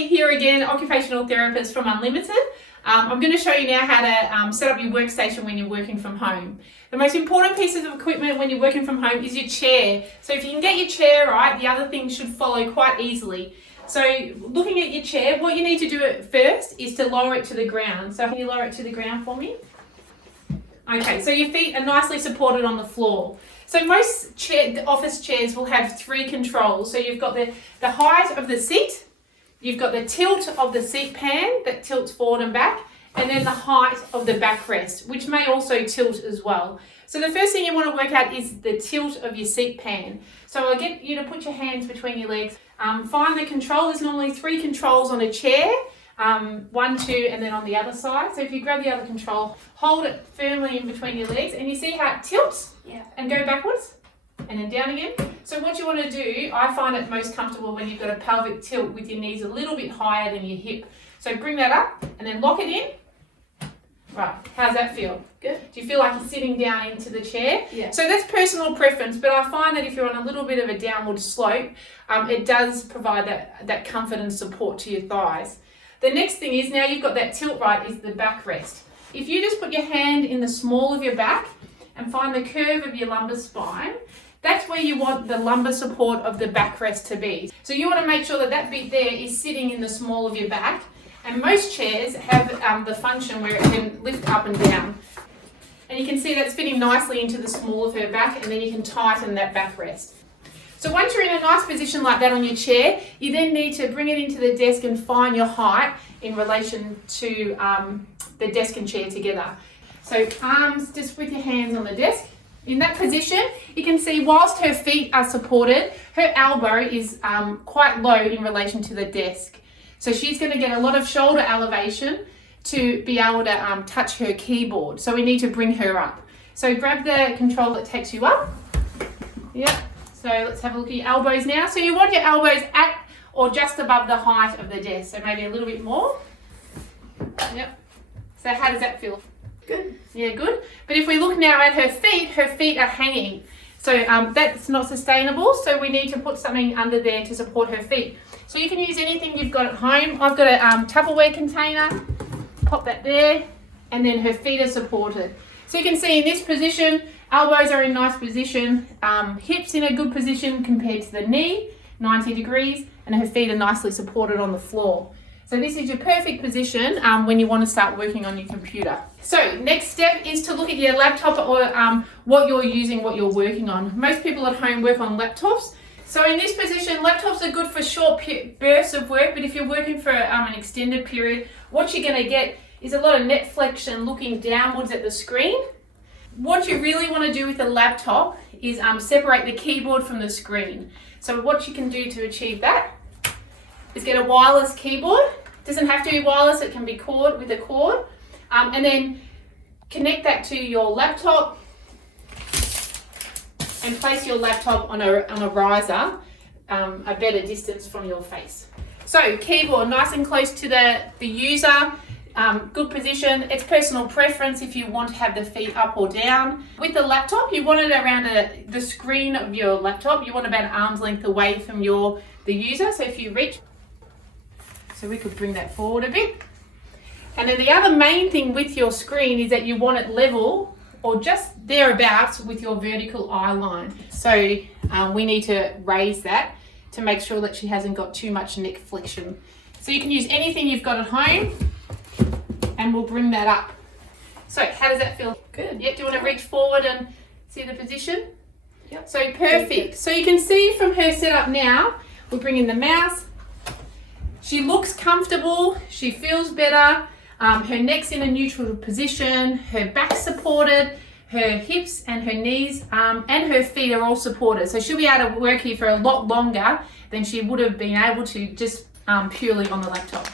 Emily here again, occupational therapist from Unlimited. I'm going to show you now how to set up your workstation when you're working from home. The most important piece of equipment when you're working from home is your chair. So if you can get your chair right, the other things should follow quite easily. So looking at your chair, what you need to do at first is to lower it to the ground. So can you lower it to the ground for me? Okay, so your feet are nicely supported on the floor. So most office chairs will have 3 controls. So you've got the height of the seat, you've got the tilt of the seat pan that tilts forward and back, and then the height of the backrest, which may also tilt as well. So the first thing you want to work out is the tilt of your seat pan. So I'll get you to put your hands between your legs. Find the control. There's normally 3 controls on a chair. 1, 2, and then on the other side. So if you grab the other control, hold it firmly in between your legs, and you see how it tilts? Yeah. And go backwards, and then down again. So what you want to do, I find it most comfortable when you've got a pelvic tilt with your knees a little bit higher than your hip. So bring that up, and then lock it in. Right, how's that feel? Good. Do you feel like you're sitting down into the chair? Yeah. So that's personal preference, but I find that if you're on a little bit of a downward slope, it does provide that comfort and support to your thighs. The next thing is, now you've got that tilt right, is the backrest. If you just put your hand in the small of your back and find the curve of your lumbar spine, that's where you want the lumbar support of the backrest to be. So you want to make sure that that bit there is sitting in the small of your back. And most chairs have the function where it can lift up and down. And you can see that's fitting nicely into the small of her back, and then you can tighten that backrest. So once you're in a nice position like that on your chair, you then need to bring it into the desk and find your height in relation to the desk and chair together. So arms just with your hands on the desk. In that position, you can see whilst her feet are supported, her elbow is quite low in relation to the desk. So she's going to get a lot of shoulder elevation to be able to touch her keyboard. So we need to bring her up. So grab the control that takes you up. Yep. So let's have a look at your elbows now. So you want your elbows at or just above the height of the desk. So maybe a little bit more. Yep. So how does that feel? Good. Yeah, good. But if we look now at her feet are hanging. So that's not sustainable. So we need to put something under there to support her feet. So you can use anything you've got at home. I've got a Tupperware container. Pop that there. And then her feet are supported. So you can see in this position, elbows are in nice position, hips in a good position compared to the knee, 90 degrees, and her feet are nicely supported on the floor. So this is your perfect position when you want to start working on your computer. So next step is to look at your laptop or what you're using, what you're working on. Most people at home work on laptops. So in this position, laptops are good for short bursts of work, but if you're working for an extended period, what you're going to get is a lot of neck flexion looking downwards at the screen. What you really want to do with a laptop is separate the keyboard from the screen. So what you can do to achieve that is get a wireless keyboard. It doesn't have to be wireless, it can be with a cord. And then connect that to your laptop and place your laptop on a riser a better distance from your face. So keyboard nice and close to the user. Good position. It's personal preference if you want to have the feet up or down. With the laptop, you want it around the screen of your laptop. You want about an arm's length away from the user. So if you reach, so we could bring that forward a bit. And then the other main thing with your screen is that you want it level or just thereabouts with your vertical eye line. So we need to raise that to make sure that she hasn't got too much neck flexion. So you can use anything you've got at home, and we'll bring that up. So how does that feel? Good. Yeah, do you want to reach forward and see the position? Yep. So perfect. So you can see from her setup now, we'll bring in the mouse. She looks comfortable, she feels better, her neck's in a neutral position, her back's supported, her hips and her knees and her feet are all supported. So she'll be able to work here for a lot longer than she would have been able to just purely on the laptop.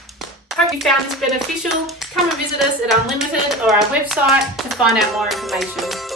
Hope you found this beneficial. Come and visit us at Unlimited or our website to find out more information.